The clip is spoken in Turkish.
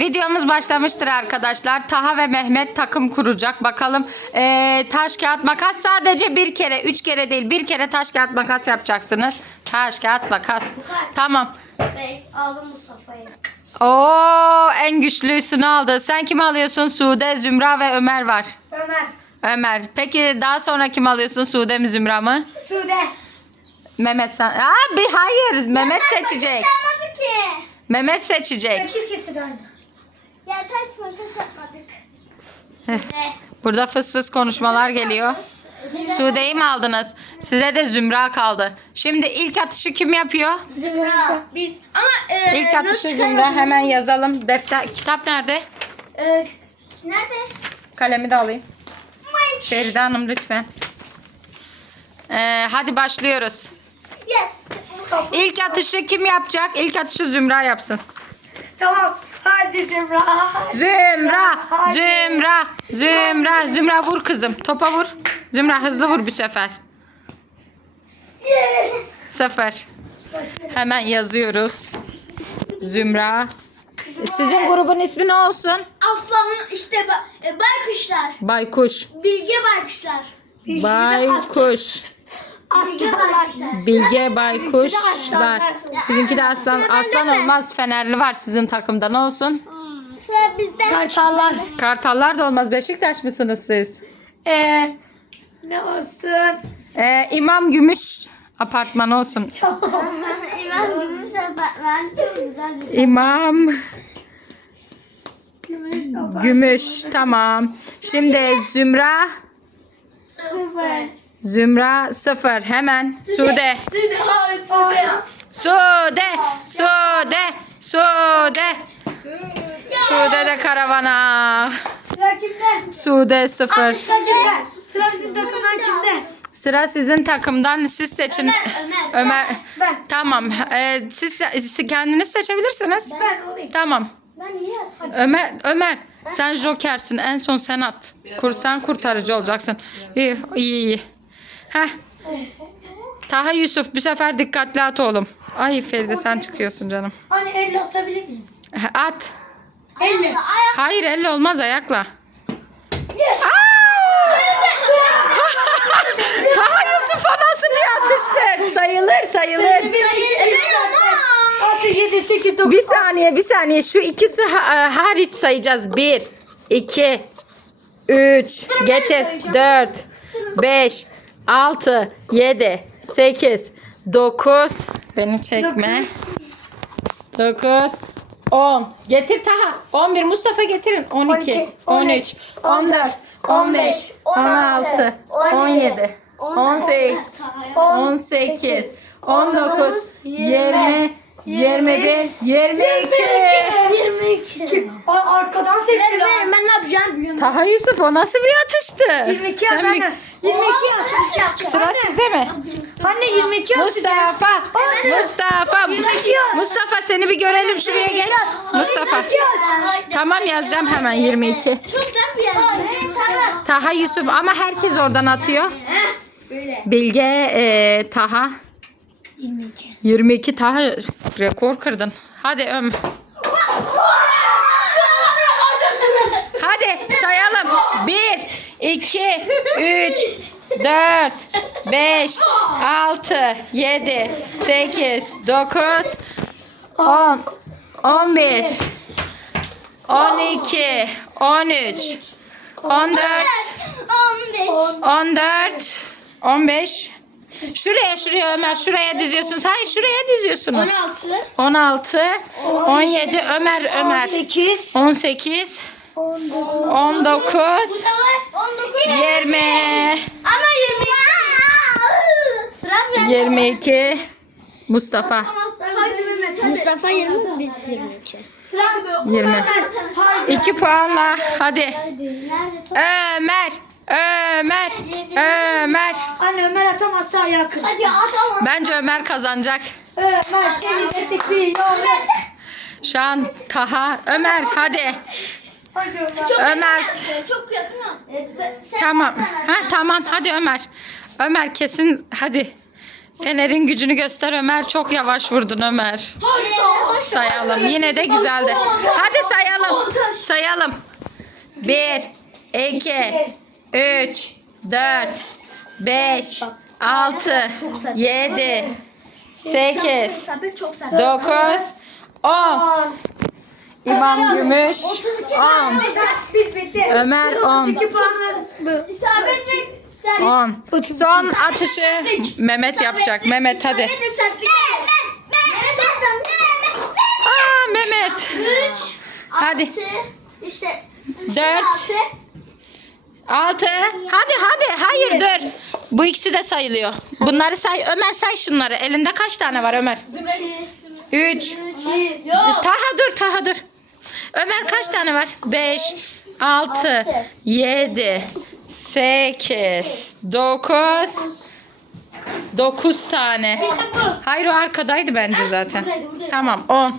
Videomuz başlamıştır arkadaşlar. Taha ve Mehmet takım kuracak. Bakalım eee, taş kağıt makas sadece bir kere. Üç kere değil. Bir kere taş kağıt makas yapacaksınız. Taş kağıt makas. Tamam. Beş. Aldım Mustafa'yı. Oo en güçlüsünü aldı. Sen kimi alıyorsun? Sude, Zümra ve Ömer var. Ömer. Ömer. Peki daha sonra kim alıyorsun? Sude mi Zümra mı? Sude. Mehmet sen. Aa bir hayır. Mehmet seçecek. Mehmet seçecek. İkisi de aynı. Ya ters? Burada fıs fıs konuşmalar geliyor. Sude'yi mi aldınız? Size de Zümra kaldı. Şimdi ilk atışı kim yapıyor? Zümra. Biz. Ama e, İlk atışı Zümra. Hemen yazalım. Defter, kitap nerede? E, nerede? Kalemi de alayım. Feride Hanım lütfen. Ee, hadi başlıyoruz. Yes. İlk atışı kim yapacak? İlk atışı Zümra yapsın. Tamam. Hadi Zümra. Zümra, Hadi. Zümra, Zümra, Zümra vur kızım. Topa vur. Zümra hızlı vur bir sefer. Yes. Sıfır. Hemen yazıyoruz. Zümra. Sizin grubun ismi ne olsun? Aslanın işte ba- e, baykuşlar. Baykuş. Bilge baykuşlar. Baykuş. Bilge Aslanlar. baykuşlar. Bilge baykuşlar. Sizinki de aslan. Aslan olmaz. Fenerli var sizin takımda. Ne olsun? Sıra bizde. Kartallar. Kartallar da olmaz. Beşiktaş mısınız siz? Ee, ne olsun? Ee, İmam Gümüş apartmanı olsun. İmam Gümüş Apartman çok güzel bir İmam Gümüş. Gümüş. Tamam. Şimdi Zümra. Süper. Zümra sıfır. Hemen. Sude. Siz Sude. Sude. Sude. Sude de karavana. Sıra kimde? Sude sıfır. Sıra bizim takımdan kimde? Sıra sizin takımdan. Siz seçin. Ömer, Ömer. Ben. Tamam. Ee, siz, siz kendiniz seçebilirsiniz. Ben olayım. Tamam. Ben niye? Ömer, Ömer sen jokersin. En son sen at. Kur, sen kurtarıcı olacaksın. İyi, iyi, iyi. Heh. Taha Yusuf bu sefer dikkatli at oğlum. Ay Feride sen çıkıyorsun canım. Hani elle atabilir miyim? At. Elle. Hayır elle olmaz ayakla. Yes. Taha Yusuf nasıl bir? Sayılır sayılır. 6, 7, 8, 9. Bir saniye bir saniye şu ikisi e, hariç sayacağız. Bir, iki, üç, getir, dört, beş, altı, yedi, sekiz, dokuz, beni çekme, dokuz, on, getir Taha, on bir, Mustafa getirin, on iki, on üç, on dört, on beş, on altı, on yedi, on sekiz, 18, 19, 20, 21, 22. 22. Ar- Arkadan Ver sekti ver lan. ben ne yapacağım biliyorum. Taha Yusuf o nasıl bir atıştı? 22 yaz Sen bir- anne. 22 yaz. Sıra sizde mi? Anne 22 yaz. Mustafa, Mustafa, 22 yaz. Mustafa seni bir görelim şuraya geç. Mustafa. 22 yaz. Tamam yazacağım hemen 22. Çok güzel bir yer. Tamam. Taha Yusuf ama herkes oradan atıyor. Bilge, e, Taha. 22. 22 Taha rekor kırdın. Hadi Öm. Hadi sayalım. 1, 2, 3, 4, 5, 6, 7, 8, 9, 10, 11, 12, 13, 14, 15. 14, 15. Şuraya şuraya Ömer şuraya diziyorsunuz. Hayır şuraya diziyorsunuz. 16. 16, 17 Ömer Ömer. 18. 18, 19. 19, 19. 20, Ama 22. Sıra bir 22 Mustafa. Hadi Mehmet hadi. Mustafa 20 biz 22. Sıra 20. Haydi. 2 puanla hadi. Nerede top? Ömer, Ömer, Ömer. Anne Ömer atamazsa ayağı kır. Hadi at ama. Bence Ömer kazanacak. Ömer seni destekliyor. Şu an Taha. Ömer hadi. Hadi Ömer. Çok Ömer. yakın. Çok yakın. Tamam. Ha tamam hadi Ömer. Ömer kesin hadi. Fener'in gücünü göster Ömer. Çok yavaş vurdun Ömer. Sayalım. Yine de güzeldi. Hadi sayalım. sayalım. 1, 2, 3, 4, 5, 6, 7, 8, Sabit çok sert. 9, 10. İmam Gümüş 10. Biz bitti. Ömer 10. 2 puanı bu. İsabet 10. Son atışı Mehmet yapacak. Mehmet hadi. Aa Mehmet. 3. Hadi. İşte. 4. 6. Hadi hadi. Hayır dur. Bu ikisi de sayılıyor. Bunları say. Ömer say şunları. Elinde kaç tane var Ömer? 3. Taha dur Taha dur. Ömer kaç tane var? 5, 6, 7, 8, 9, 9 tane. Hayır o arkadaydı bence zaten. Tamam 10.